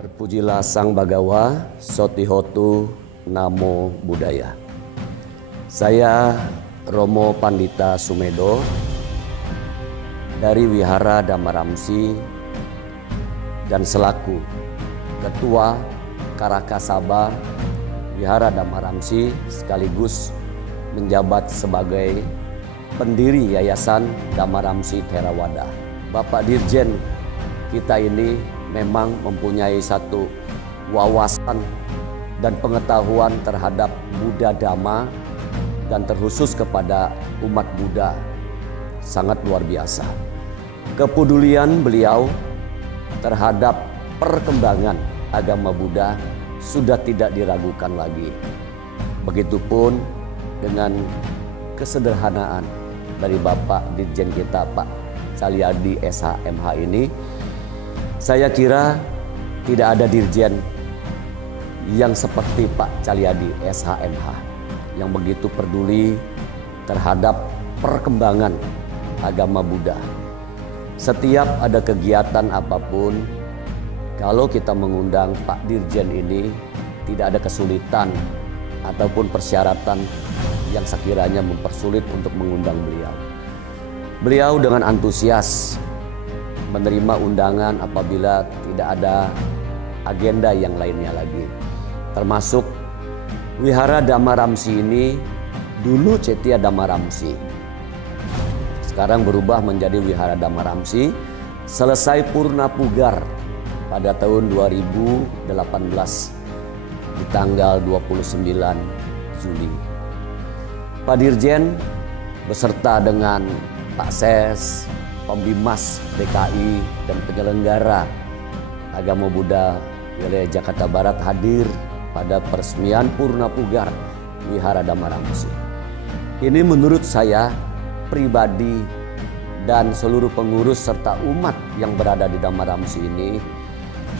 Terpujilah Sang Bagawa, Sotihotu Namo Buddhaya. Saya Romo Pandita Sumedo dari Wihara Dhammaramsi dan selaku Ketua Karakasaba Wihara Dhammaramsi sekaligus menjabat sebagai pendiri Yayasan Dhammaramsi Theravada. Bapak Dirjen kita ini memang mempunyai satu wawasan dan pengetahuan terhadap Buddha Dhamma dan terkhusus kepada umat Buddha sangat luar biasa. Kepedulian beliau terhadap perkembangan agama Buddha sudah tidak diragukan lagi. Begitupun dengan kesederhanaan dari Bapak Dirjen kita Pak Calyadi SHMH ini. Saya kira tidak ada dirjen yang seperti Pak Calyadi SHMH yang begitu peduli terhadap perkembangan agama Buddha. Setiap ada kegiatan apapun, kalau kita mengundang Pak Dirjen ini tidak ada kesulitan ataupun persyaratan yang sekiranya mempersulit untuk mengundang beliau. Beliau dengan antusias menerima undangan apabila tidak ada agenda yang lainnya lagi. Termasuk Wihara Dhammaramsi ini dulu Cetya Dhammaramsi. Sekarang berubah menjadi Wihara Dhammaramsi. Selesai Purna Pugar pada tahun 2018 di tanggal 29 Juli. Pak Dirjen beserta dengan Pak Ses, Pembimas DKI dan penyelenggara agama Buddha wilayah Jakarta Barat hadir pada peresmian Purna Pugar Wihara Dhammaramsi. Ini menurut saya pribadi dan seluruh pengurus serta umat yang berada di Dhammaramsi ini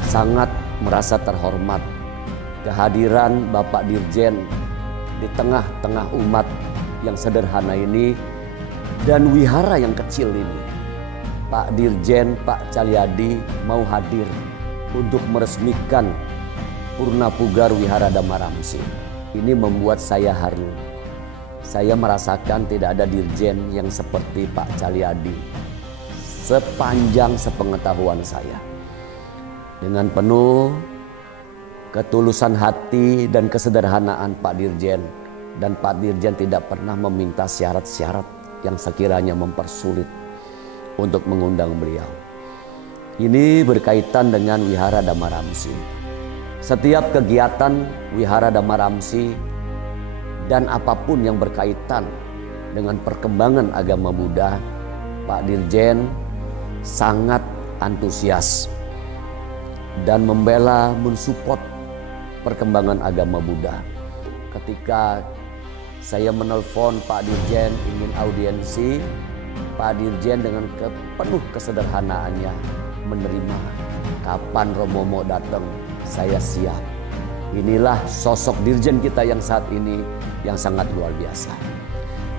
sangat merasa terhormat kehadiran Bapak Dirjen di tengah-tengah umat yang sederhana ini dan wihara yang kecil ini. Pak Dirjen, Pak Calyadi mau hadir untuk meresmikan Purna Pugar Wihara Dhammaramsi. Ini membuat saya haru. Saya merasakan tidak ada dirjen yang seperti Pak Calyadi sepanjang sepengetahuan saya. Dengan penuh ketulusan hati dan kesederhanaan Pak Dirjen, dan Pak Dirjen tidak pernah meminta syarat-syarat yang sekiranya mempersulit untuk mengundang beliau. Ini berkaitan dengan Wihara Dhammaramsi. Setiap kegiatan Wihara Dhammaramsi dan apapun yang berkaitan dengan perkembangan agama Buddha, Pak Dirjen sangat antusias dan membela, mensupport perkembangan agama Buddha. Ketika saya menelpon Pak Dirjen ingin audiensi, Pak Dirjen dengan penuh kesederhanaannya menerima. Kapan Romo mau datang, saya siap. Inilah sosok Dirjen kita yang saat ini yang sangat luar biasa.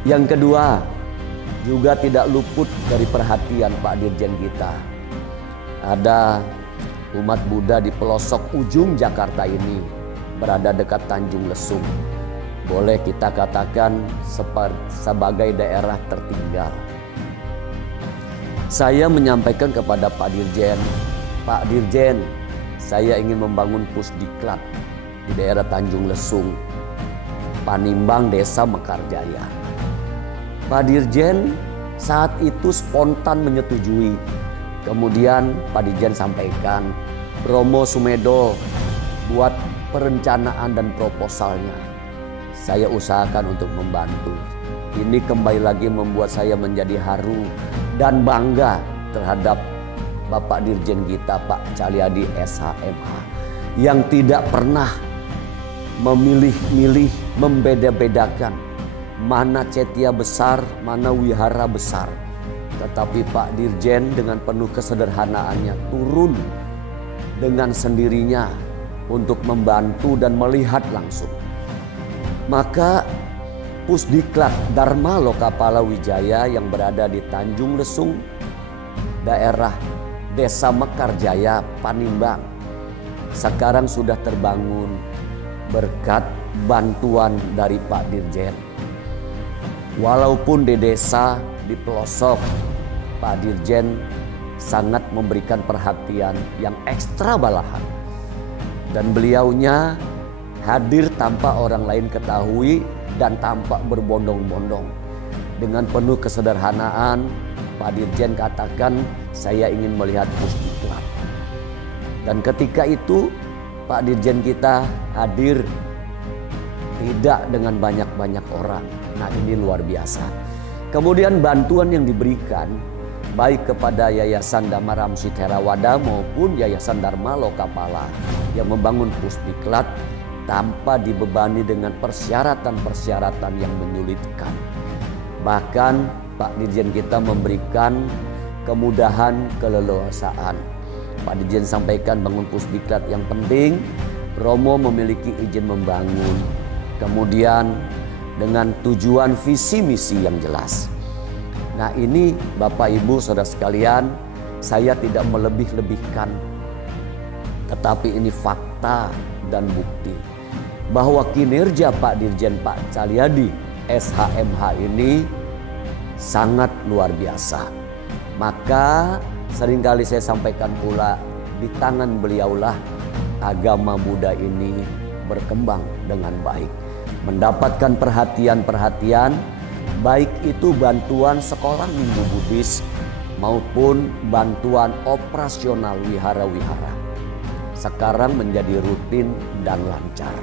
Yang kedua, juga tidak luput dari perhatian Pak Dirjen kita. Ada umat Buddha di pelosok ujung Jakarta ini, berada dekat Tanjung Lesung. Boleh kita katakan sebagai daerah tertinggal. Saya menyampaikan kepada Pak Dirjen, Pak Dirjen, saya ingin membangun pusdiklat di daerah Tanjung Lesung, Panimbang, Desa Mekarjaya. Pak Dirjen saat itu spontan menyetujui. Kemudian Pak Dirjen sampaikan, Romo Sumedo buat perencanaan dan proposalnya. Saya usahakan untuk membantu. Ini kembali lagi membuat saya menjadi haru dan bangga terhadap Bapak Dirjen kita Pak Calyadi SHMH yang tidak pernah memilih-milih, membeda-bedakan mana Cetya besar, mana wihara besar. Tetapi Pak Dirjen dengan penuh kesederhanaannya turun dengan sendirinya untuk membantu dan melihat langsung. Maka Pusdiklat Dharma Lokapala Wijaya yang berada di Tanjung Lesung, daerah Desa Mekarjaya, Panimbang, sekarang sudah terbangun berkat bantuan dari Pak Dirjen. Walaupun di desa, di pelosok, Pak Dirjen sangat memberikan perhatian yang ekstra balahan. Dan beliaunya hadir tanpa orang lain ketahui dan tanpa berbondong-bondong. Dengan penuh kesederhanaan, Pak Dirjen katakan, saya ingin melihat pusdiklat. Dan ketika itu Pak Dirjen kita hadir tidak dengan banyak-banyak orang. Nah, ini luar biasa. Kemudian bantuan yang diberikan baik kepada Yayasan Dhamma Ramsi Theravada maupun Yayasan Dharma Lokapala yang membangun pusdiklat tanpa dibebani dengan persyaratan-persyaratan yang menyulitkan. Bahkan Pak Dirjen kita memberikan kemudahan keleluasaan. Pak Dirjen sampaikan bangun pusdiklat yang penting, Romo memiliki izin membangun. Kemudian dengan tujuan visi misi yang jelas. Nah, ini Bapak Ibu Saudara sekalian, saya tidak melebih-lebihkan. Tetapi ini fakta dan bukti bahwa kinerja Pak Dirjen Pak Calyadi SHMH ini sangat luar biasa. Maka seringkali saya sampaikan pula, di tangan beliaulah agama Buddha ini berkembang dengan baik. Mendapatkan perhatian-perhatian, baik itu bantuan sekolah minggu Buddhis maupun bantuan operasional wihara-wihara. Sekarang menjadi rutin dan lancar.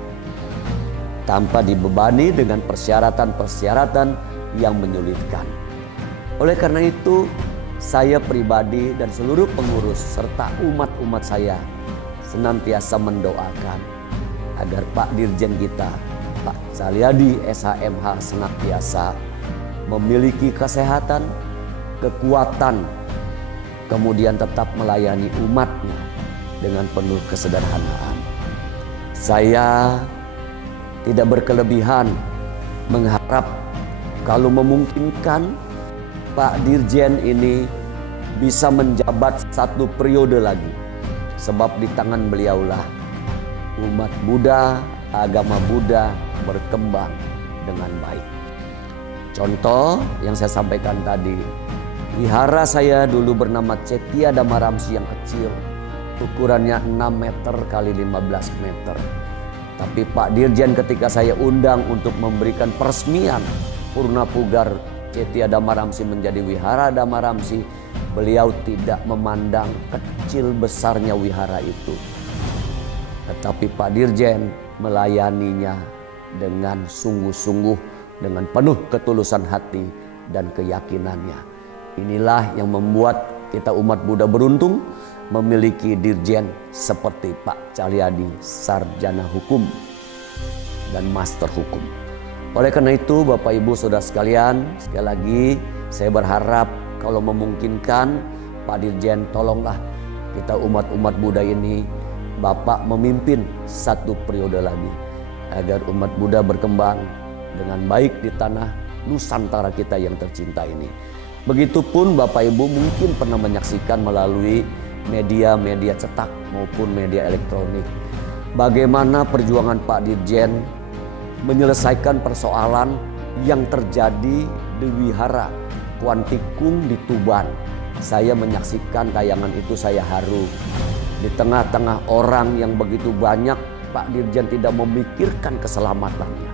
Tanpa dibebani dengan persyaratan-persyaratan yang menyulitkan. Oleh karena itu, saya pribadi dan seluruh pengurus serta umat-umat saya senantiasa mendoakan agar Pak Dirjen kita, Pak Calyadi SHMH senantiasa memiliki kesehatan, kekuatan, kemudian tetap melayani umatnya dengan penuh kesederhanaan. Saya tidak berkelebihan mengharap kalau memungkinkan Pak Dirjen ini bisa menjabat 1 periode lagi. Sebab di tangan beliaulah umat Buddha, agama Buddha berkembang dengan baik. Contoh yang saya sampaikan tadi, wihara saya dulu bernama Cetya Dhamma Ramsi yang kecil, ukurannya 6 meter kali 15 meter. Tapi Pak Dirjen ketika saya undang untuk memberikan peresmian Purna Pugar Cetya Dhamma Ramsi menjadi wihara Dhamma Ramsi, beliau tidak memandang kecil besarnya wihara itu. Tetapi Pak Dirjen melayaninya dengan sungguh-sungguh, dengan penuh ketulusan hati dan keyakinannya. Inilah yang membuat kita umat Buddha beruntung memiliki Dirjen seperti Pak Calyadi, sarjana hukum dan master hukum. Oleh karena itu Bapak Ibu Saudara sekalian, sekali lagi saya berharap kalau memungkinkan Pak Dirjen tolonglah kita umat-umat Buddha ini, Bapak memimpin 1 periode lagi agar umat Buddha berkembang dengan baik di tanah Nusantara kita yang tercinta ini. Begitupun Bapak Ibu mungkin pernah menyaksikan melalui media-media cetak maupun media elektronik bagaimana perjuangan Pak Dirjen menyelesaikan persoalan yang terjadi di wihara Kuantikung di Tuban. Saya menyaksikan tayangan itu, saya haru. Di tengah-tengah orang yang begitu banyak, Pak Dirjen tidak memikirkan keselamatannya.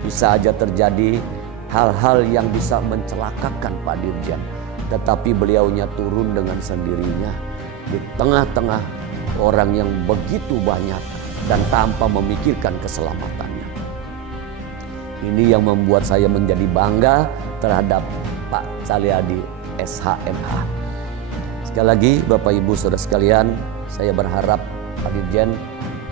Bisa aja terjadi hal-hal yang bisa mencelakakan Pak Dirjen. Tetapi beliaunya turun dengan sendirinya di tengah-tengah orang yang begitu banyak dan tanpa memikirkan keselamatannya. Ini yang membuat saya menjadi bangga terhadap Pak Calyadi SHMH. Sekali lagi Bapak Ibu Saudara sekalian, saya berharap Pak Dirjen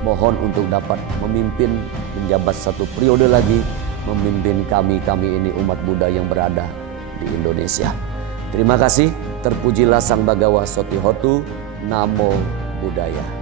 mohon untuk dapat memimpin menjabat 1 periode lagi, memimpin kami ini umat Buddha yang berada di Indonesia. Terima kasih, terpujilah Sang Bhagawa Soti Hotu, Namo Buddhaya.